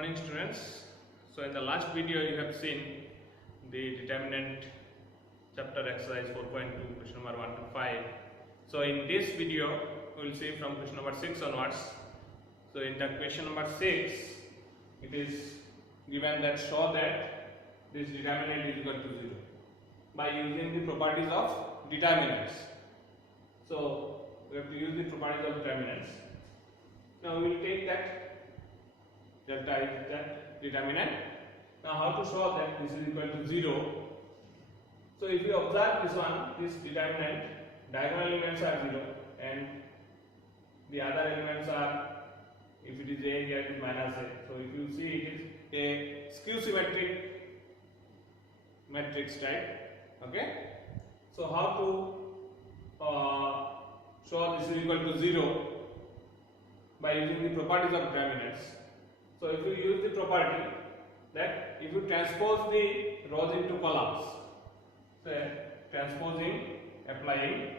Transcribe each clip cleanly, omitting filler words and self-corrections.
morning students. So in the last video you have seen the determinant chapter exercise 4.2 question number 1 to 5. So in this video we will see from question number 6 onwards. So in that question number 6 it is given that show that this determinant is equal to 0 by using the properties of determinants. So we have to use the properties of determinants. Now we will take that delta is that determinant. Now how to show that this is equal to 0? So if you observe this one, this determinant, diagonal elements are 0 and the other elements are, if it is A, here it is minus A. So if you see it is a skew symmetric matrix type. Okay. So how to show this is equal to 0? By using the properties of determinants. So if you use the property that if you transpose the rows into columns, say transposing, applying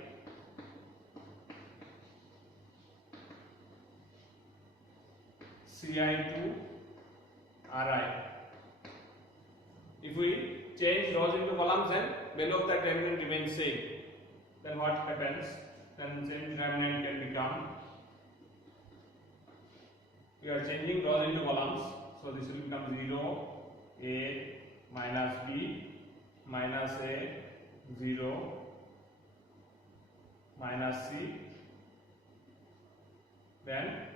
Ci to Ri. If we change rows into columns and below that determinant remains same, then what happens? Then same determinant can become, we are changing rows into columns, so this will become 0, A minus B minus A, 0 minus C, then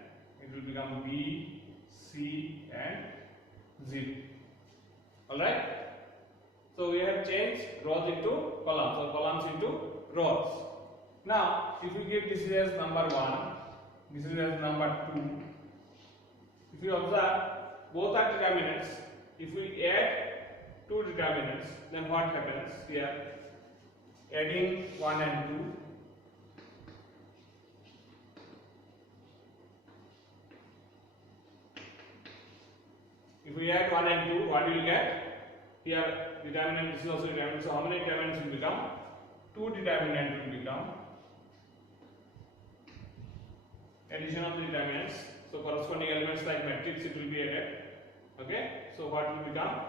it will become B, C and 0. Alright? So we have changed rows into columns, or columns into rows. Now if we give this as number 1, this is as number 2, if you observe both are determinants, if we add two determinants, then what happens here? Adding 1 and 2, if we add 1 and 2, what will you get? Here determinant, this is also determinant, so how many determinants will become? 2 determinant will become. Addition of the determinants, so corresponding elements like matrix it will be added. Okay, so what will become?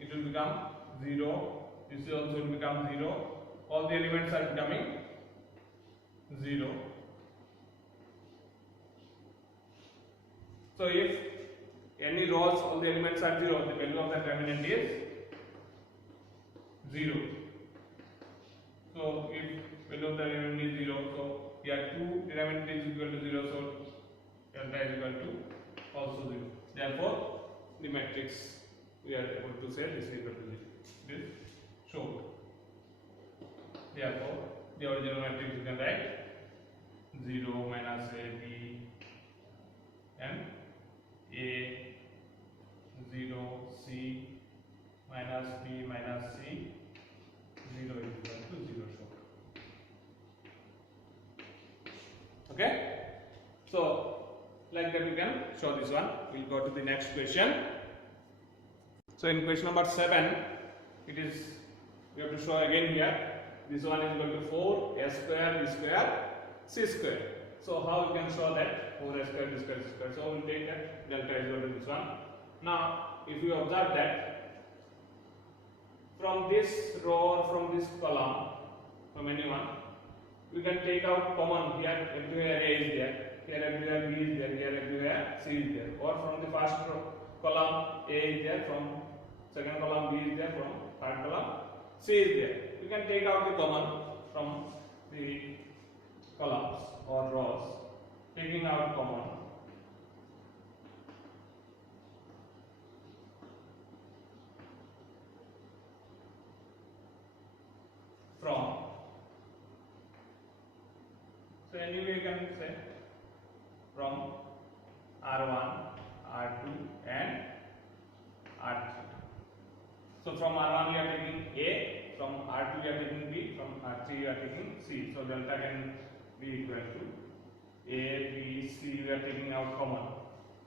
It will become 0, this is also will become 0, all the elements are becoming 0. So if any rows all the elements are 0, the value of the determinant is 0. So if value of the determinant is 0, so here 2 determinant is equal to 0, so delta is equal to also 0. Therefore, the matrix we are able to say this is equal to 0. This shown. Therefore, the original matrix you can write 0 minus A, B and A, 0, C minus B minus C, 0 is equal to 0 shown. Okay? So, like that we can show this one. We'll go to the next question. So in question number 7, it is, we have to show again here, this one is equal to 4 a square, b square, c square. So how we can show that 4 a square, b square, c square? So we'll take that delta is equal to this one. Now if you observe that from this row or from this column, from anyone, we can take out common. Here everywhere A is there, here everywhere B is there, here everywhere C is there, or from the first row column A is there, from second column B is there, from third column C is there. You can take out the common from the columns or rows. Taking out common, from, so anyway you can say from R1, R2 and R3. So from R1 we are taking A, from R2 we are taking B, from R3 we are taking C. So delta can be equal to A, B, C, we are taking out common.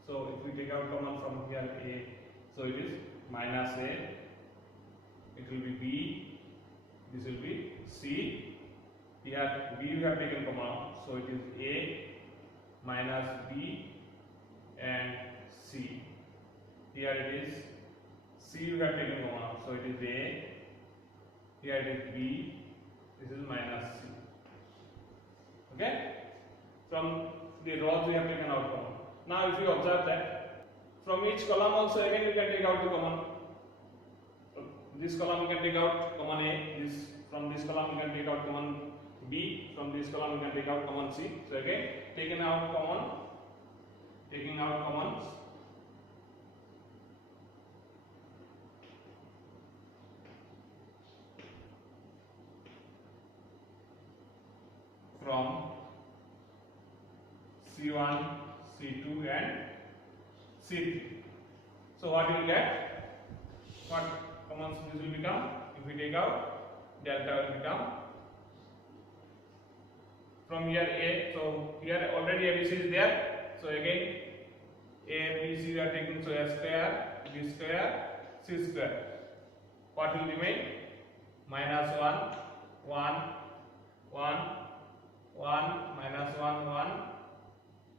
So if we take out common from here A, so it is minus A, it will be B, this will be C, here B we have taken common, so it is A minus B and C. here it is C you have taken common, so it is A, here it is B, this is minus C. Okay, from the rows we have taken out common. Now if you observe that from each column also again you can take out the common. This column you can take out common A, from this column you can take out common B, from this column you can take out common C. So again taking out commons. From C1, C2 and C3. So what you will get? What commons this will become? If we take out, delta will become from here A. So here already ABC is there. So again A, B, C we are taking, so A square, B square, C square. What will remain? Minus 1, 1, 1, 1, minus 1, 1.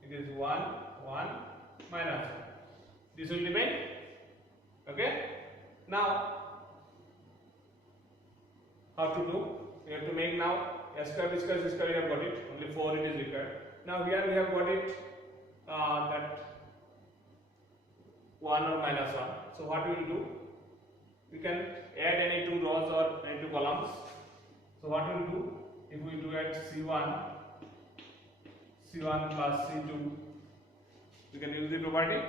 It is 1, 1, minus 1. This will remain. Okay. Now, how to do? We have to make now A square, B square, C square. We have got it. Only 4 it is required. Now here we have got it that 1 or minus 1. So what we will do? We can add any two rows or any two columns. So what we will do? If we do at C1 plus C2, we can use the property.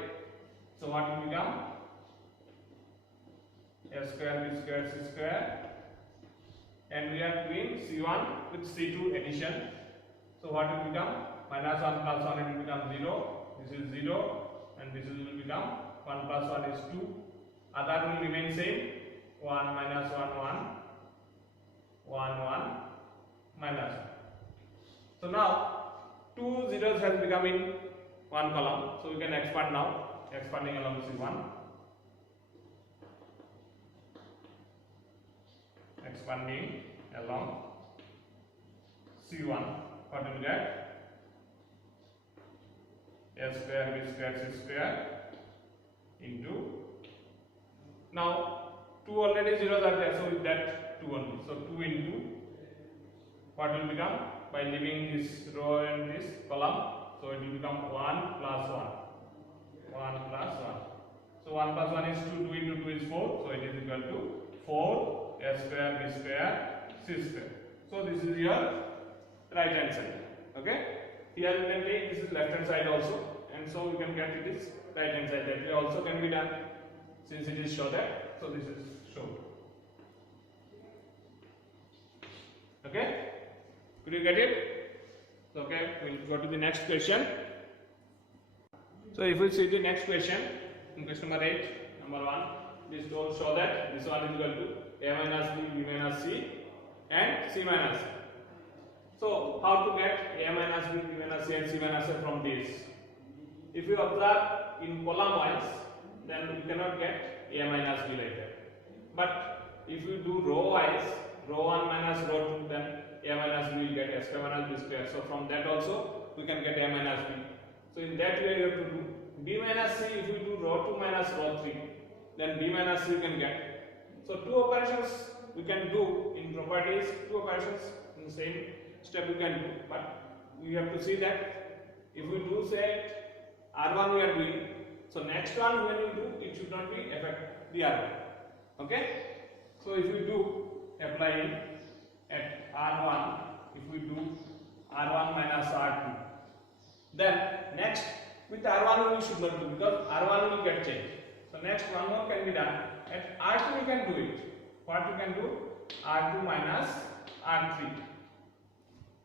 So what will become? A square, B square, C square, and we are doing C1 with C2 addition. So what will become? Minus 1 plus 1, it will become 0. This is 0, and this will become 1 plus 1 is 2. Other will remain same. 1 minus 1, 1, 1, 1, minus 1. So now 2 zeros has become in one column. So we can expand now. Expanding along C1. Expanding along C1. What will we get? A square, B square, C square into. Now 2 already zeros are there, so with that 2 only. So 2 into. What will become? By leaving this row and this column, so it will become 1 plus 1. 1 plus 1. So 1 plus 1 is 2, 2 into 2 is 4, so it is equal to 4 A square, B square, C square. So this is your right hand side. Okay? Here we can take this is left hand side also, and so we can get it is right hand side. That way also can be done since it is shown that. So this is shown. Okay? Could you get it? Okay, we'll go to the next question. So if we see the next question, in question number 8, number 1, this don't show that this one is equal to A minus B, B minus C and C minus C. So how to get A minus B, B minus C and C minus C from this? If you observe in column wise, then you cannot get A minus B like that. But if you do row wise, row 1 minus row 2, then A minus B will get A square minus B square. So from that also we can get A minus B. So in that way you have to do B minus C. If you do row 2 minus row 3, then B minus C you can get. So two operations we can do in properties, two operations in the same step we can do. But we have to see that if we do say R1 we are doing, so next one when you do, it should not be affect the R1. Okay? So if we do applying at R1, if we do R1 minus R2, then next with R1 we should not do because R1 will get changed. So next one more can be done. At R2 we can do it. What we can do? R2 minus R3.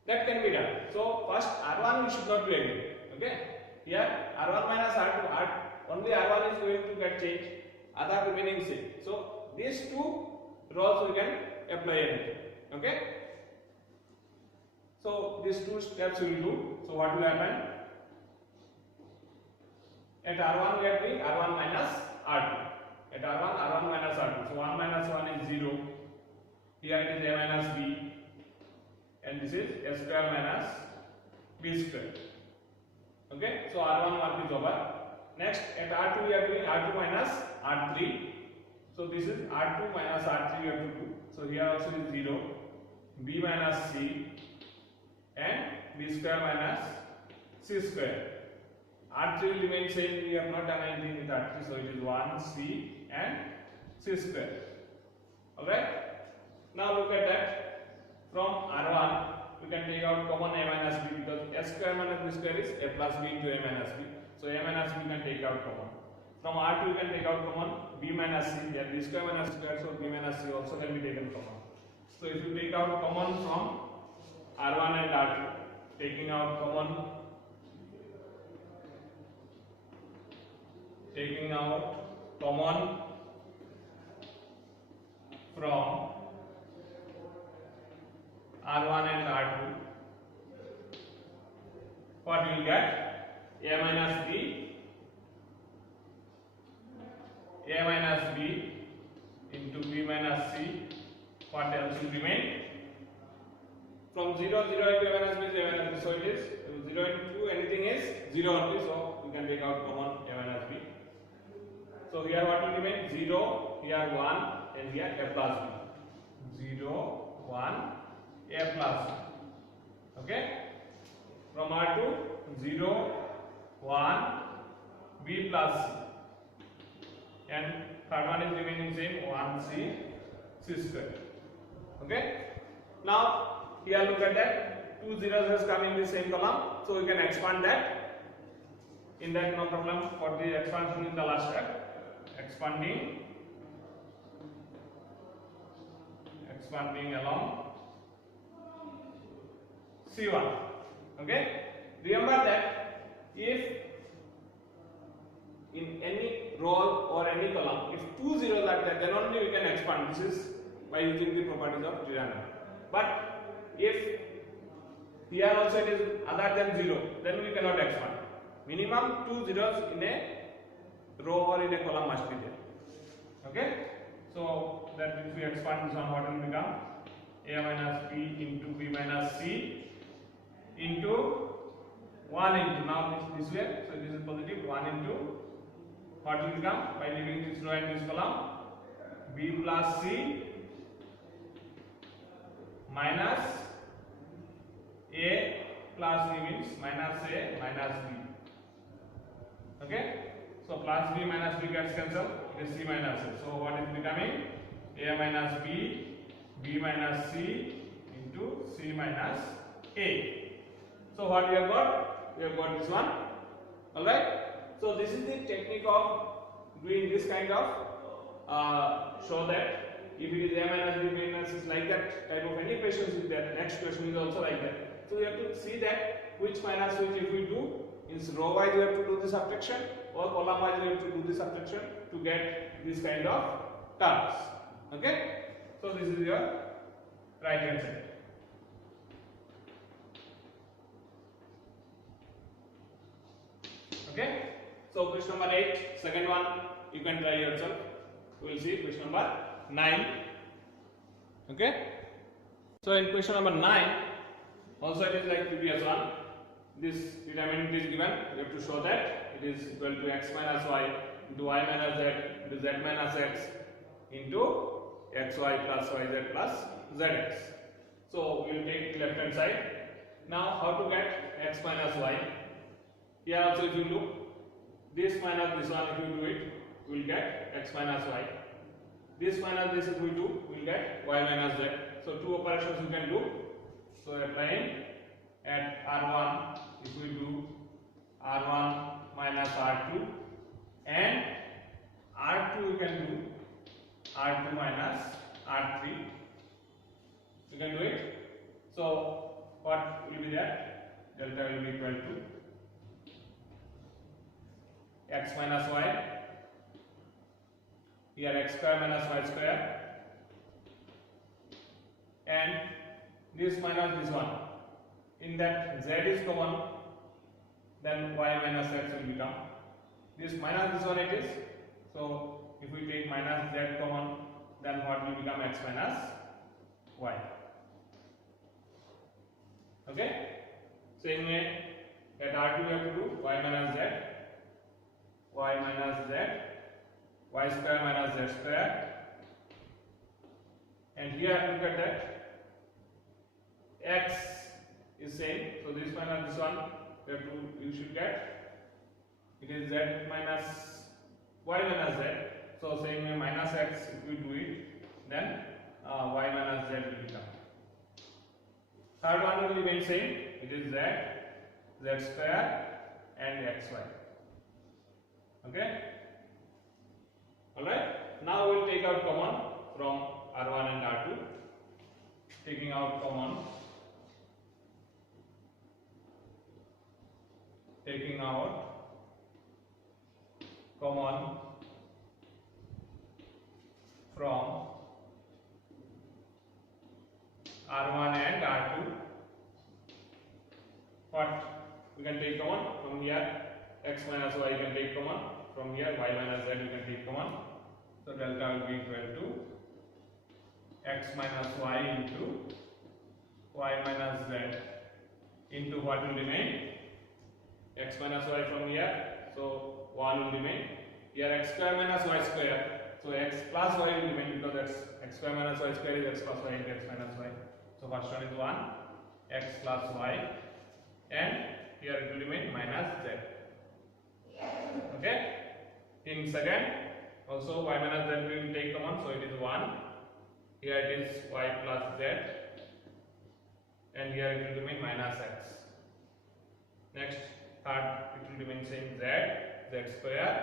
That can be done. So first R1 we should not do again. Okay? Here R1 minus R2, only R1 is going to get changed. Other remaining same. So these two rows we can apply anything. Okay? So these two steps we will do. So what will happen? At R1 we are doing R1 minus R2. At R1, R1 minus R2. So 1 minus 1 is 0. Here it is A minus B. And this is A square minus B square. Okay? So R1 work is over. Next at R2 we are doing R2 minus R3. So this is R2 minus R3 we have to do. So here also is 0, B minus C and B square minus C square. R3 will remain same, we have not done anything with R3, so it is 1C and C square. Alright. Now look at that. From R1 we can take out common A minus B, because S square minus B square is A plus B into A minus B. So A minus B can take out common. From R2 we can take out common B minus C, then B square minus square, so B minus C also can be taken common. So if you take out common from R1 and R2, taking out common from R1 and R2, what you will get? A minus B into B minus C. What else will remain? From 0, 0 into A minus B to A minus B, so it is 0 into anything is 0 only, so you can take out common A minus B. So here what will remain? 0, here 1 and here A plus B. 0, 1, A plus B. Okay? From R2, 0, 1, B plus C. And third one is remaining same, 1C, C square. Okay? Now, here look at that, 2 zeros has come in the same column, so we can expand that. In that, no problem for the expansion in the last step. Expanding along C1. Okay? Remember that if in any row or any column, if 2 zeros are there, then only we can expand. This is by using the properties of trigonometry. But if here also it is other than 0, then we cannot expand. Minimum 2 zeros in a row or in a column must be there. Okay? So that if we expand this one, what will become? A minus B into B minus C into 1 into, now this way, so this is positive, 1 into, what will become? By leaving this row and this column, B plus C minus A plus B means minus A minus B. Okay? So plus B minus B gets cancelled, it is C minus A. So what is becoming? A minus B, B minus C into C minus A. So what we have got? We have got this one. Alright? So this is the technique of doing this kind of show that if it is A minus B minus is like that type of any questions is there, next question is also like that. So we have to see that which minus which if we do, in row wise we have to do the subtraction or column wise we have to do the subtraction to get this kind of terms. Okay? So this is your right hand side. Okay? So question number 8, second one, you can try yourself. We will see question number 9. Okay? So in question number 9, also it is like previous one. This determinant is given. We have to show that it is equal to x minus y into y minus z into z minus x into xy plus yz plus zx. So we will take the left hand side. Now how to get x minus y? Here also if you look, this minus this one, if you do it, we will get x minus y. This minus this if we do, we will get y minus z. So two operations you can do. So applying at R1, if we do R1 minus R2, and R2 we can do R2 minus R3. You can do it. So what will be that? Delta will be equal to x minus y, here x square minus y square, and this minus this one. In that z is common, then y minus x will become. This minus this one it is. So if we take minus z common, then what will become x minus y. Okay? Same way at R2 we have to do y minus z. y minus z, y square minus z square, and here look at that, x is same, so this minus this one, you should get, it is z minus y minus z, so same way minus x, if we do it, then y minus z will become. Third one will remain same, it is z, z square and xy. Okay? Alright? Now we will take out common from R1 and R2. Taking out common. Taking out common from R1 and R2. What we can take common from here? X minus y you can take common, from here y minus z you can take common, so delta will be equal to x minus y into y minus z into what will remain, x minus y from here, so 1 will remain, here x square minus y square, so x plus y will remain because x square minus y square is x plus y into x minus y, so first one is 1, x plus y, and here it will remain minus z. Okay, in second also y minus z we will take common, so it is 1, here it is y plus z, and here it will remain minus x. Next, third it will remain same, z, z square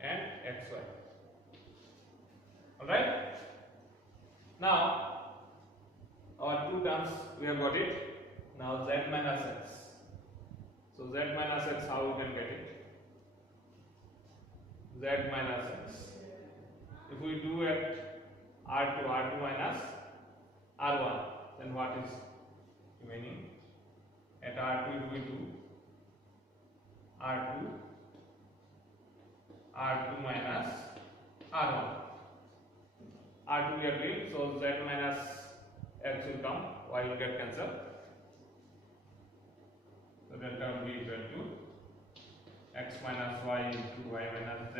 and xy. Alright, now our two terms we have got it. Now z minus x, so z minus x, how we can get it? Z minus x. If we do at R2 minus R1, then what is remaining? At R2 if we do R2 minus R1. R2 we are doing, so z minus x will come, y will get cancelled. So delta will be equal to x minus y into y minus z.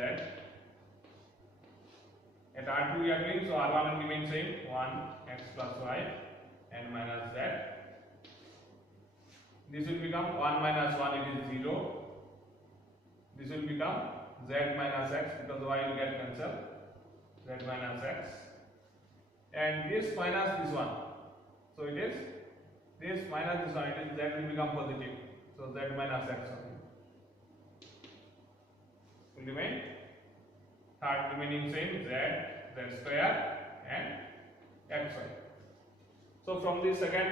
At R2 we are doing, so R1 will remain same, 1 x plus y and minus z. This will become 1 minus 1, it is 0. This will become z minus x because y will get cancelled, z minus x. And this minus this one, so it is this minus this one, it is z will become positive, so z minus x will remain. Third remaining same, z square and xy. So from the second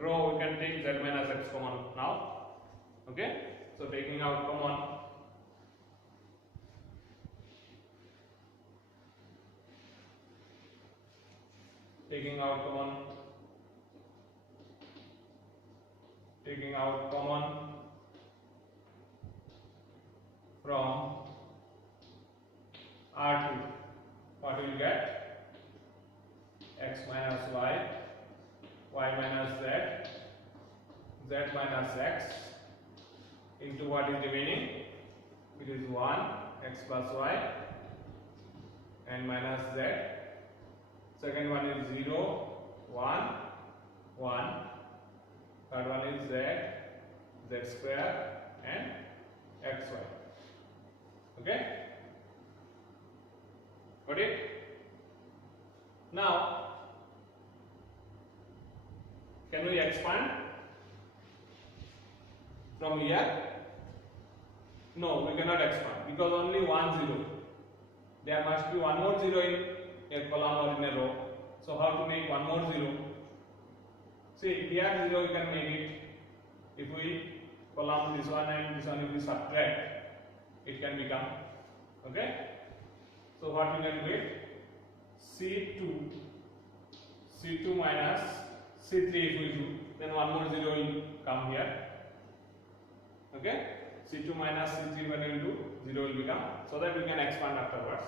row we can take z minus x common now. Okay, so taking out common, taking out common from R2, what will you get? X minus y, y minus z, z minus x into what is remaining? It is 1 x plus y and minus z. Second one is 0, 1, 1. Third one is z square and xy. Okay? Got it? Now, can we expand from here? No, we cannot expand because only 1 0. There must be one more 0 in a column or in a row. So how to make one more 0? See, here 0 we can make it. If we column this one and this one, if we subtract, it can become. Okay? So what we can do it? C2 minus C3 if we do, then one more 0 will come here. Okay? C2 minus C3 when we do, 0 will become, so that we can expand afterwards.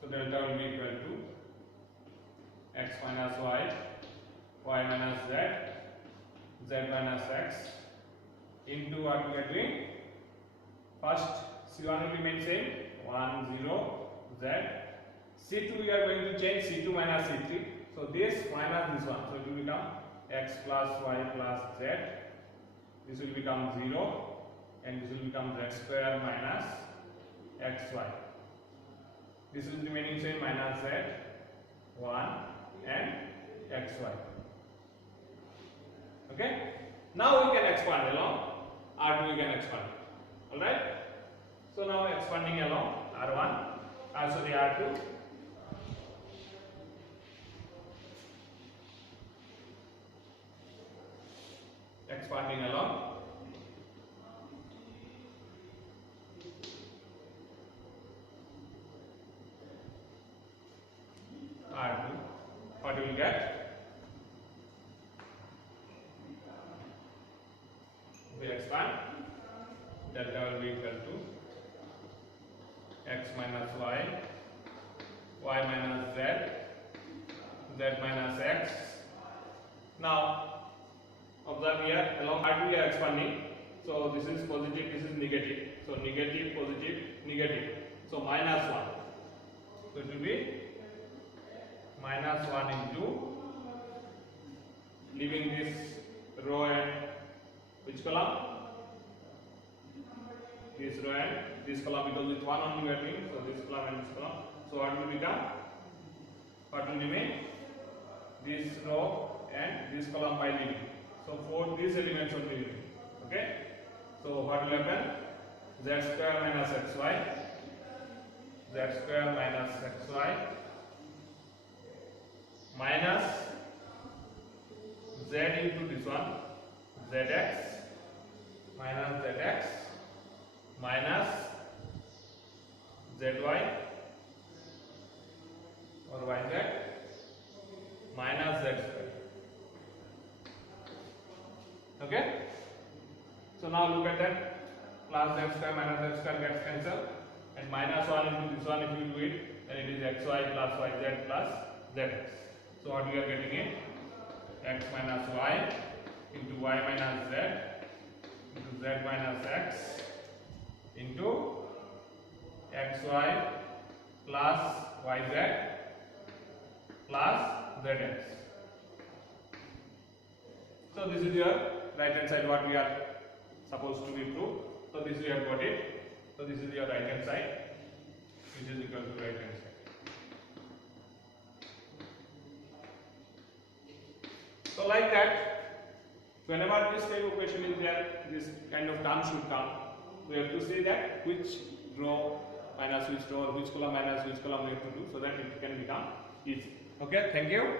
So delta will be equal to x minus y, y minus z, z minus x into what we are doing? First C1 will remain same, 1 0 Z. C2 we are going to change, C2 minus C3. So this minus this one, so it will become x plus y plus z. This will become 0 and this will become z square minus xy. This is remaining same, minus z, 1 and xy. Okay. Now we can expand along R2, we can expand. Alright. So now expanding along R1, also the R2. Expanding along R2, what do we get? We expand, delta will be equal to x minus y, y minus z, z minus x. Now observe here, along R2 we are expanding. So this is positive, this is negative. So negative, positive, negative. So minus 1. So it will be minus 1 into, leaving this row and which column? This row and this column, because with 1 only we are doing. So this column and this column. So what will become? What will remain? This row and this column by leaving. So for these elements only remain. Okay. So what will happen? Z square minus xy, z square minus xy minus z into this one, zx minus zx minus zy or yz minus z square. Okay. So now look at that. Plus z square minus z square gets cancelled, and minus 1 into this one, if you do it, then it is xy plus yz plus zx. So what we are getting in? X minus y into y minus z into z minus x into xy plus yz plus zx. So this is your right hand side, what we are supposed to be proved. So this we have got it. So this is your right hand side, which is equal to right hand side. So like that, whenever this type of question is there, this kind of term should come. We have to say that which row minus which row, or which column minus which column we have to do, so that it can become easy. Okay, thank you.